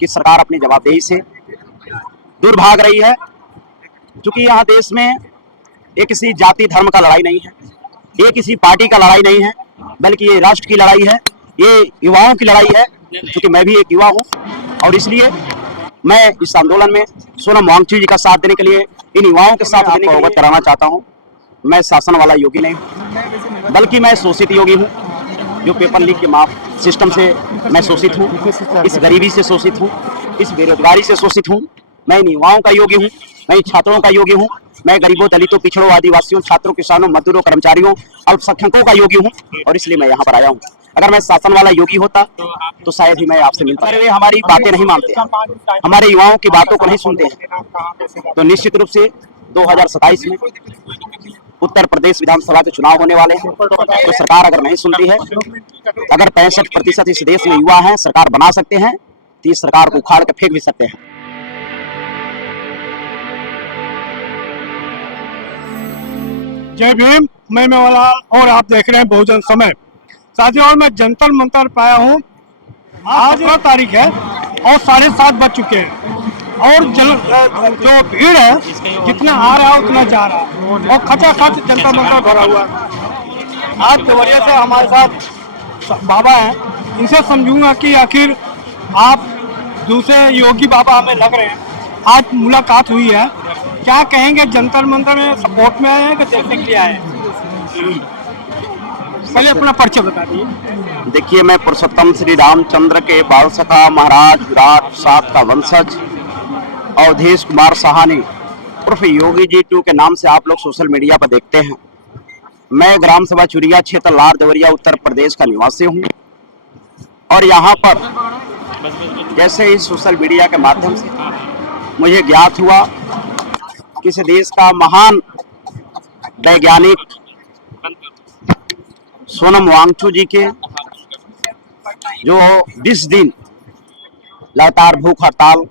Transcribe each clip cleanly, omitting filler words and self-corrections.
कि सरकार अपनी जवाबदेही से दूर भाग रही है, क्योंकि यहाँ देश में ये किसी जाति धर्म का लड़ाई नहीं है, ये किसी पार्टी का लड़ाई नहीं है, बल्कि ये राष्ट्र की लड़ाई है, ये युवाओं की लड़ाई है। क्योंकि मैं भी एक युवा हूँ और इसलिए मैं इस आंदोलन में सोनम वांगचुक जी का साथ देने के लिए, इन युवाओं के साथ देने को अवगत कराना चाहता हूँ। मैं शासन वाला योगी नहीं हूँ, बल्कि मैं शोषित योगी हूँ, जो पेपर लीक के माफ सिस्टम से मैं शोषित हूँ, इस गरीबी से शोषित हूँ, इस बेरोजगारी से शोषित हूँ। मैं इन युवाओं का योगी हूँ, मैं इन छात्रों का योगी हूँ, मैं गरीबों, दलितों, पिछड़ों, आदिवासियों, छात्रों, किसानों, मजदूरों, कर्मचारियों, अल्पसंख्यकों का योगी हूँ और इसलिए मैं यहाँ पर आया हूँ। अगर मैं शासन वाला योगी होता तो शायद ही मैं आपसे मिल पाता। वे हमारी बातें नहीं मानते, हमारे युवाओं की बातों को नहीं सुनते हैं, तो निश्चित रूप से 2027 में उत्तर प्रदेश विधानसभा के चुनाव होने वाले हैं। तो सरकार अगर नहीं सुनती है, अगर 65% इस देश में युवा हैं, सरकार बना सकते हैं, तो इस सरकार को उखाड़ के फेंक भी सकते हैं। जय भीम, मैं मेवालाल और आप देख रहे हैं बहुजन समय। साथियों, और मैं जंतर मंतर पाया हूँ। आज 17 तारीख है और 7:30 बज चुके हैं और जो भीड़ है, जितना आ रहा है उतना जा रहा है और खचाखच जंतर मंतर भरा हुआ है। आज देवरिया से हमारे साथ बाबा हैं, इनसे समझूंगा कि आखिर आप दूसरे योगी बाबा हमें लग रहे हैं। आज मुलाकात हुई है, क्या कहेंगे? जंतर मंतर में सपोर्ट में आए हैं कि देखने के लिए आए हैं? पहले अपना परिचय बता दीजिए। देखिए, मैं पुरुषोत्तम श्री रामचंद्र के बाल सखा महाराज विराट सात का वंशज अवधेश कुमार साहनी उर्फ योगी जी 2 के नाम से आप लोग सोशल मीडिया पर देखते हैं। मैं ग्राम सभा चुरिया क्षेत्र लार देवरिया उत्तर प्रदेश का निवासी हूँ और यहाँ पर जैसे ही सोशल मीडिया के माध्यम से मुझे ज्ञात हुआ कि इस देश का महान वैज्ञानिक सोनम वांगचुक जी के जो 20 दिन लगातार भूख हड़ताल,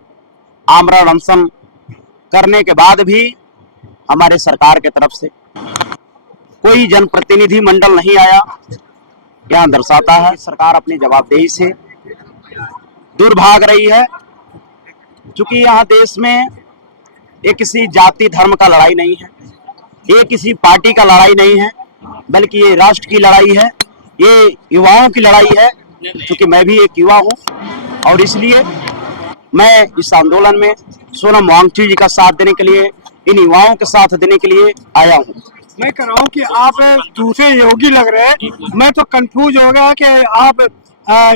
आमरण अनशन करने के बाद भी हमारे सरकार के तरफ से कोई जनप्रतिनिधि मंडल नहीं आया, यह दर्शाता है सरकार अपनी जवाबदेही से दूर भाग रही है। क्योंकि यहाँ देश में ये किसी जाति धर्म का लड़ाई नहीं है, ये किसी पार्टी का लड़ाई नहीं है, बल्कि ये राष्ट्र की लड़ाई है, ये युवाओं की लड़ाई है। क्योंकि मैं भी एक युवा हूँ और इसलिए मैं इस आंदोलन में सोनम वांगचुक जी का साथ देने के लिए, इन युवाओं के साथ देने के लिए आया हूँ। मैं कह रहा हूँ कि आप दूसरे योगी लग रहे हैं। मैं तो कंफ्यूज हो गया कि आप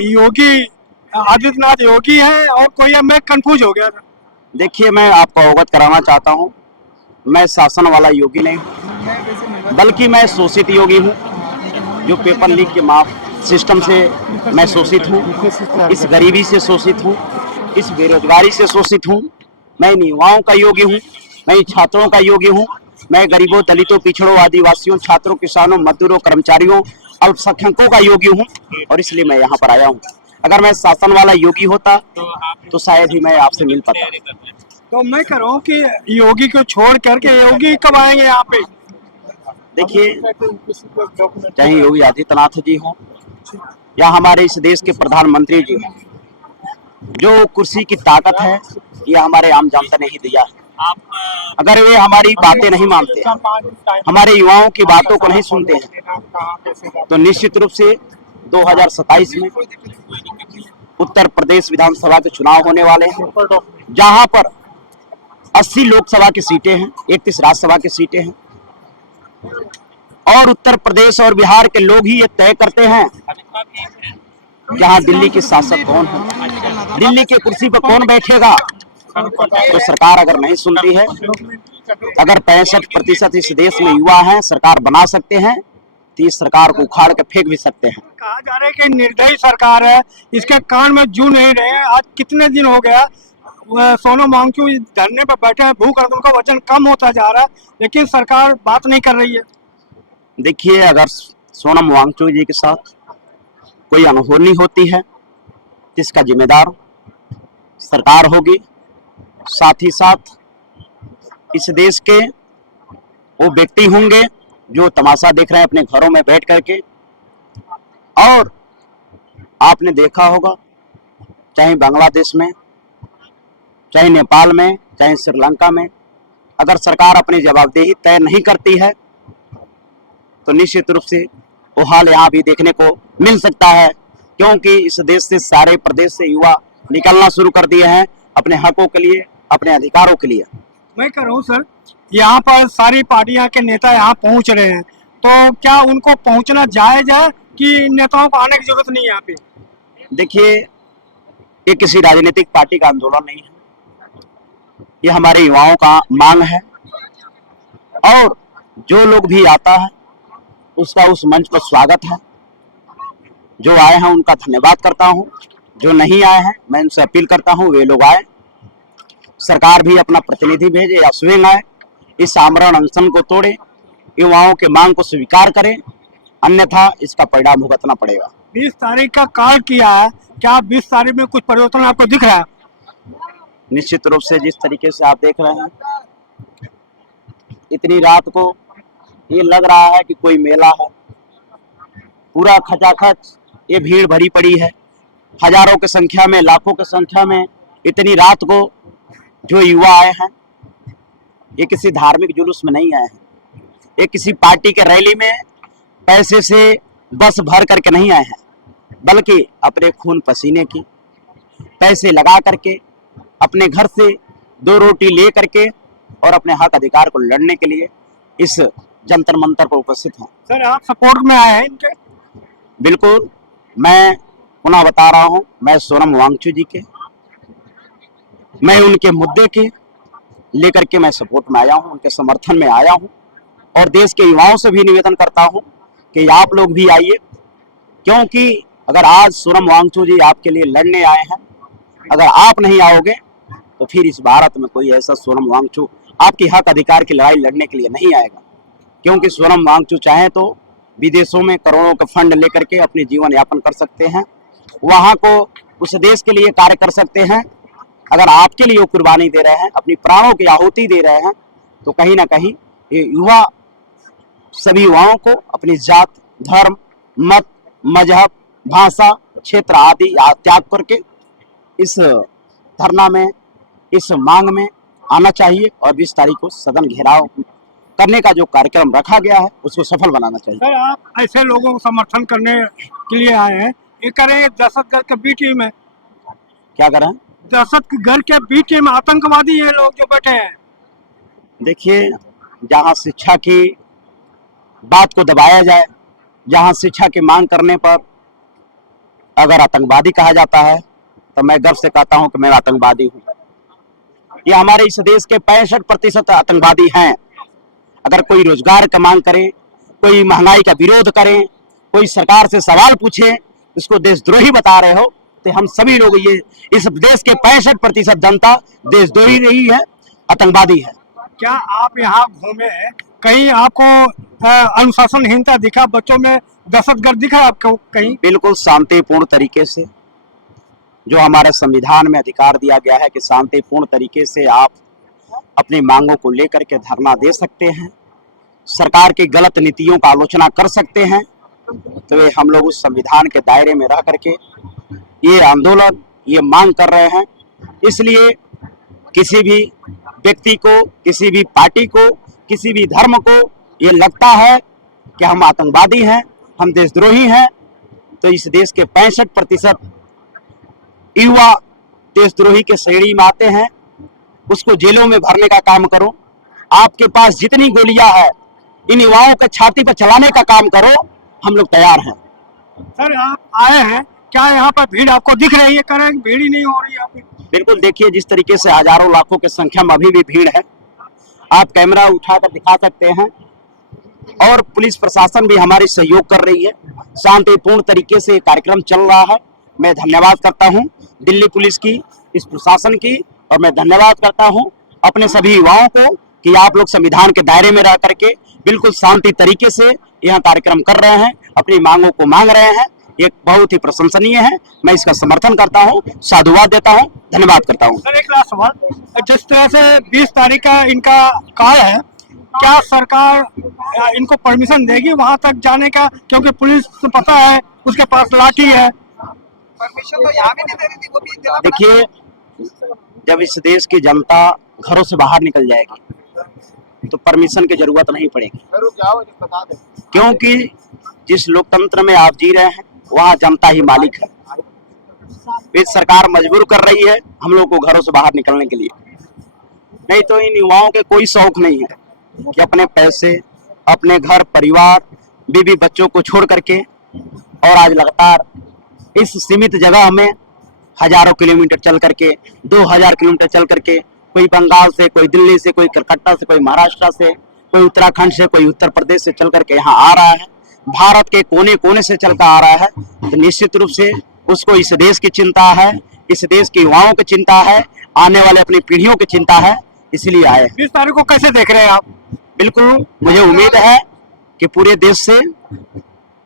योगी आदित्यनाथ योगी हैं और कोई, मैं कंफ्यूज हो गया था। देखिए, मैं आपको अवगत कराना चाहता हूँ, मैं शासन वाला योगी नहीं हूँ, बल्कि मैं शोषित योगी हूँ, जो पेपर लीक के माफ सिस्टम से मैं शोषित हूँ, इस गरीबी से शोषित हूँ, इस बेरोजगारी से शोषित हूँ। मैं इन युवाओं का योगी हूँ, मैं इन छात्रों का योगी हूँ, मैं गरीबों, दलितों, पिछड़ों, आदिवासियों, छात्रों, किसानों, मजदूरों, कर्मचारियों, अल्पसंख्यकों का योगी हूँ और इसलिए मैं यहाँ पर आया हूँ। अगर मैं शासन वाला योगी होता तो शायद ही मैं आपसे मिल पाता। तो मैं कह रहा हूँ कि योगी को छोड़ करके योगी कब आएंगे यहाँ पे? देखिए, चाहे योगी आदित्यनाथ जी हो या हमारे इस देश के प्रधानमंत्री जी हो, जो कुर्सी की ताकत है ये हमारे आम जनता ने ही दिया है। अगर वे हमारी बातें नहीं मानते, हमारे युवाओं की बातों को नहीं सुनते हैं, तो निश्चित रूप से 2027 में उत्तर प्रदेश विधानसभा के चुनाव होने वाले हैं, जहां पर 80 लोकसभा की सीटें हैं, 31 राज्यसभा की सीटें हैं और उत्तर प्रदेश और बिहार के लोग ही ये तय करते हैं यहाँ दिल्ली की शासक कौन है, दिल्ली के कुर्सी पर कौन बैठेगा। तो सरकार अगर नहीं सुनती है, अगर 65% इस देश में युवा हैं, सरकार बना सकते हैं, तो इस सरकार को उखाड़ के फेंक भी सकते हैं। कहा जा रहा है कि निर्दयी सरकार है, इसके कान में जू नहीं रहे। आज कितने दिन हो गया सोनम वांगचुक धरने पर बैठे हैं, भूख हड़ताल, उनका वजन कम होता जा रहा है, लेकिन सरकार बात नहीं कर रही है। देखिए, अगर सोनम वांगचुक जी के साथ कोई अनहोनी होती है, इसका जिम्मेदार सरकार होगी। साथ ही साथ इस देश के वो व्यक्ति होंगे जो तमाशा देख रहे हैं अपने घरों में बैठ करके। और आपने देखा होगा, चाहे बांग्लादेश में चाहे नेपाल में, चाहे श्रीलंका में, अगर सरकार अपनी जवाबदेही तय नहीं करती है तो निश्चित रूप से वो हाल यहाँ भी देखने को मिल सकता है, क्योंकि इस देश से, सारे प्रदेश से युवा निकलना शुरू कर दिए हैं अपने हकों के लिए, अपने अधिकारों के लिए। मैं कह रहा हूँ सर, यहाँ पर सारी पार्टियां के नेता यहाँ पहुँच रहे हैं, तो क्या उनको पहुँचना जायज है कि नेताओं को आने की जरूरत नहीं है यहाँ पे? देखिए, ये किसी राजनीतिक पार्टी का आंदोलन नहीं है, ये हमारे युवाओं का मांग है। और जो लोग भी आता है उसका उस मंच पर स्वागत है। जो आए हैं उनका धन्यवाद करता हूं, जो नहीं आए हैं मैं उनसे अपील करता हूं वे लोग आए, सरकार भी अपना प्रतिनिधि भेजे या स्वयं आए, इस आमरण अनशन को तोड़े, युवाओं के मांग को स्वीकार करें, अन्यथा इसका परिणाम भुगतना पड़ेगा। 20 तारीख का काल किया है, क्या 20 तारीख में कुछ परिवर्तन आपको दिख रहा है? निश्चित रूप से जिस तरीके से आप देख रहे हैं, इतनी रात को ये लग रहा है कि कोई मेला है, पूरा खचाखच ये भीड़ भरी पड़ी है, हजारों की संख्या में, लाखों की संख्या में इतनी रात को जो युवा आए हैं, ये किसी धार्मिक जुलूस में नहीं आए हैं, ये किसी पार्टी के रैली में पैसे से बस भर करके नहीं आए हैं, बल्कि अपने खून पसीने की पैसे लगा करके अपने घर से 2 रोटी ले करके और अपने हक अधिकार को लड़ने के लिए इस जंतर मंतर पर उपस्थित हैं। सर, आप सपोर्ट में आए हैं इनके? बिल्कुल, मैं पुनः बता रहा हूं, मैं सोनम वांगचुक जी के, मैं उनके मुद्दे के लेकर के मैं सपोर्ट में आया हूं, उनके समर्थन में आया हूं। और देश के युवाओं से भी निवेदन करता हूं कि आप लोग भी आइए, क्योंकि अगर आज सोनम वांगचुक जी आपके लिए लड़ने आए हैं, अगर आप नहीं आओगे तो फिर इस भारत में कोई ऐसा सोनम वांगचुक आपकी हक अधिकार की लड़ाई लड़ने के लिए नहीं आएगा। क्योंकि सोनम वांगचुक चाहे तो विदेशों में करोड़ों का फंड लेकर के अपने जीवन यापन कर सकते हैं, वहां को उस देश के लिए कार्य कर सकते हैं। अगर आपके लिए वो कुर्बानी दे रहे हैं, अपनी प्राणों की आहुति दे रहे हैं, तो कहीं ना कहीं ये युवा, सभी युवाओं को अपनी जात, धर्म, मत, मजहब, भाषा, क्षेत्र आदि त्याग करके इस धरना में, इस मांग में आना चाहिए और 20 तारीख को सदन घेराव करने का जो कार्यक्रम रखा गया है उसको सफल बनाना चाहिए। सर, आप ऐसे लोगों को समर्थन करने के लिए आए हैं, ये करें दहशतगर्द के बीच में? क्या करें? दहशतगर्द के बीच में आतंकवादी ये लोग जो बैठे हैं। देखिए, जहां शिक्षा की बात को दबाया जाए, जहां शिक्षा की मांग करने पर अगर आतंकवादी कहा जाता है तो मैं गर्व से कहता हूं कि मैं आतंकवादी हूं। ये हमारे इस देश के 65% आतंकवादी हैं। अगर कोई रोजगार का मांग करे, कोई महंगाई का विरोध करे, कोई सरकार से सवाल पूछे, इसको देशद्रोही बता रहे हो, तो हम सभी लोग, ये इस देश के 65% जनता देशद्रोही नहीं है, आतंकवादी है। क्या आप यहाँ घूमे, कहीं आपको अनुशासनहीनता दिखा, बच्चों में दहशतगर्द दिखा आपको कहीं? बिल्कुल शांतिपूर्ण तरीके से, जो हमारे संविधान में अधिकार दिया गया है कि शांतिपूर्ण तरीके से आप अपनी मांगों को लेकर के धरना दे सकते हैं, सरकार की गलत नीतियों का आलोचना कर सकते हैं, तो वे हम लोग उस संविधान के दायरे में रह करके ये आंदोलन, ये मांग कर रहे हैं। इसलिए किसी भी व्यक्ति को, किसी भी पार्टी को, किसी भी धर्म को ये लगता है कि हम आतंकवादी हैं, हम देशद्रोही हैं, तो इस देश के 65% युवा देशद्रोही के श्रेणी में आते हैं, उसको जेलों में भरने का काम करो। आपके पास जितनी गोलियां है, इन युवाओं के छाती पर चलाने का काम करो, हम लोग तैयार हैं। सर, आप आए हैं, क्या यहाँ पर भीड़ आपको दिख रही है? करें भीड़ ही नहीं हो रही है? बिल्कुल, देखिए जिस तरीके से हजारों लाखों की संख्या में अभी भी भीड़ है, आप कैमरा उठाकर दिखा सकते हैं। और पुलिस प्रशासन भी हमारी सहयोग कर रही है, शांतिपूर्ण तरीके से कार्यक्रम चल रहा है। मैं धन्यवाद करता हूं दिल्ली पुलिस की, इस प्रशासन की, और मैं धन्यवाद करता हूं अपने सभी युवाओं को कि आप लोग संविधान के दायरे में रह करके बिल्कुल शांति तरीके से यह कार्यक्रम कर रहे हैं, अपनी मांगों को मांग रहे हैं। ये बहुत ही प्रशंसनीय है, मैं इसका समर्थन करता हूं, साधुवाद देता हूं, धन्यवाद करता हूं। सर, एक लास्ट सवाल, जिस तरह से 20 तारीख का इनका काल है, क्या सरकार इनको परमिशन देगी वहां तक जाने का? क्योंकि पुलिस को पता है उसके पास लाठी है। परमिशन तो यहाँ भी नहीं दे रही थी, वो भी देखिए, जब इस देश की जनता घरों से बाहर निकल जाएगी तो परमिशन की जरूरत नहीं पड़ेगी, क्योंकि जिस लोकतंत्र में आप जी रहे हैं वहाँ जनता ही मालिक है। ये सरकार मजबूर कर रही है हम लोग को घरों से बाहर निकलने के लिए, नहीं तो इन युवाओं के कोई शौक नहीं है कि अपने पैसे, अपने घर परिवार, बीवी बच्चों को छोड़ करके और आज लगातार इस सीमित जगह में हजारों किलोमीटर चल करके, 2000 किलोमीटर चल करके, कोई बंगाल से, कोई दिल्ली से, कोई कलकत्ता से, कोई महाराष्ट्र से, कोई उत्तराखंड से, कोई उत्तर प्रदेश से चल करके यहाँ आ रहा है, भारत के कोने कोने से चलकर आ रहा है, तो निश्चित रूप से उसको इस देश की चिंता है, इस देश के युवाओं की चिंता है, आने वाले अपनी पीढ़ियों की चिंता है, इसलिए आए। 20 तारीख को कैसे देख रहे हैं आप? बिल्कुल मुझे उम्मीद है कि पूरे देश से,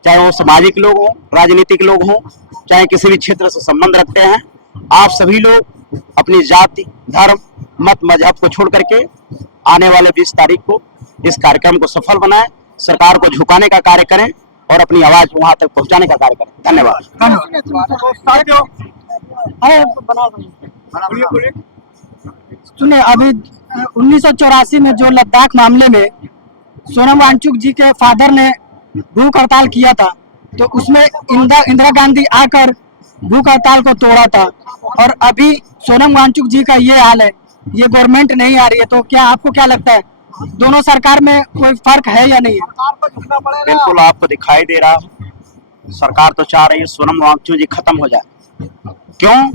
चाहे वो सामाजिक लोग हों, राजनीतिक लोग हों, चाहे किसी भी क्षेत्र से संबंध रखते हैं, आप सभी लोग अपनी जाति, धर्म, मत, मजहब को छोड़ करके आने वाले 20 तारीख को इस कार्यक्रम को सफल बनाएं, सरकार को झुकाने का कार्य करें और अपनी आवाज वहां तक पहुंचाने का कार्य करें। धन्यवाद। सुने, अभी 1984 में जो लद्दाख मामले में सोनम वांगचुक जी के फादर ने भूख हड़ताल किया था, तो उसमें इंदिरा गांधी आकर भूख हड़ताल को तोड़ा था, और अभी सोनम वांगचुक जी का ये हाल है, ये गवर्नमेंट नहीं आ रही है, तो क्या आपको क्या लगता है दोनों सरकार में कोई फर्क है या नहीं है? बिल्कुल आपको दिखाई दे रहा है, सरकार तो चाह रही है सोनम वांगचुक जी खत्म हो जाए। क्यों?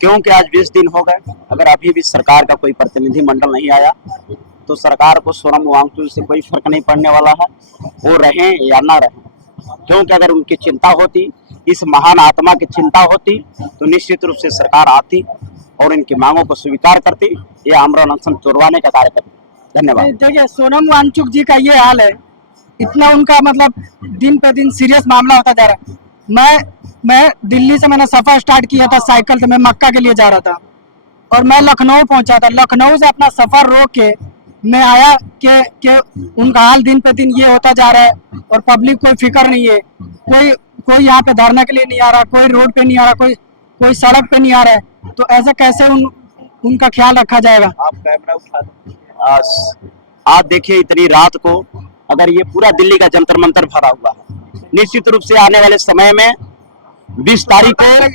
क्योंकि आज 20 दिन हो गए, अगर अभी भी सरकार का कोई प्रतिनिधि मंडल नहीं आया तो सरकार को सोनम वांगचुक से कोई फर्क नहीं पड़ने वाला है, वो रहें या ना रहें। क्योंकि अगर उनकी चिंता होती, इस महान आत्मा की चिंता होती, तो निश्चित रूप से सरकार आती और इनकी मांगों को स्वीकार करती, ये आमरण अनशन तोड़वाने का कार्य करती। धन्यवाद। देखिए, सोनम वांगचुक जी का ये हाल है, इतना उनका मतलब दिन पे दिन सीरियस मामला होता जा रहा है। मैं दिल्ली से मैंने सफर स्टार्ट किया था साइकिल से, मैं मक्का के लिए जा रहा था और मैं लखनऊ पहुंचा था। लखनऊ से अपना सफर रोक के मैं आया कि उनका हाल दिन पे दिन ये होता जा रहा है और पब्लिक कोई फिक्र नहीं है, कोई यहाँ पे धरने के लिए नहीं आ रहा, कोई रोड पे नहीं आ रहा, कोई सड़क पे नहीं आ रहा है, तो ऐसे कैसे उनका ख्याल रखा जाएगा? आप कैमरा उठा दो। आज देखिए, इतनी रात को अगर ये पूरा दिल्ली का जंतर मंतर भरा हुआ है, निश्चित रूप से आने वाले समय में 20 तारीख को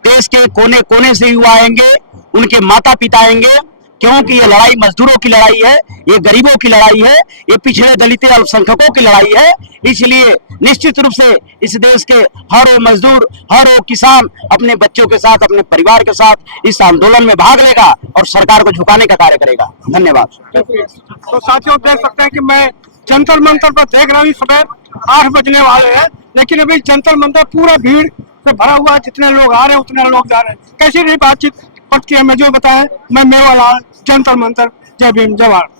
देश के कोने कोने से युवा आएंगे, उनके माता पिता आएंगे, क्योंकि ये लड़ाई मजदूरों की लड़ाई है, ये गरीबों की लड़ाई है, ये पिछड़े दलित अल्पसंख्यकों की लड़ाई है। इसलिए निश्चित रूप से इस देश के हर वो मजदूर, हर वो किसान अपने बच्चों के साथ, अपने परिवार के साथ इस आंदोलन में भाग लेगा और सरकार को झुकाने का कार्य करेगा। धन्यवाद। तो साथियों, देख सकते हैं कि मैं जंतर मंतर पर देख रहा हूँ, सुबह 8 बजने वाले हैं, लेकिन अभी जंतर मंतर पूरा भीड़ से भरा हुआ है, जितने लोग आ रहे हैं उतने लोग जा रहे हैं। कैसी रही बातचीत? मैं जो बताया, मैं मेवालाल, जंतर मंतर। जय भीम, जय भारत।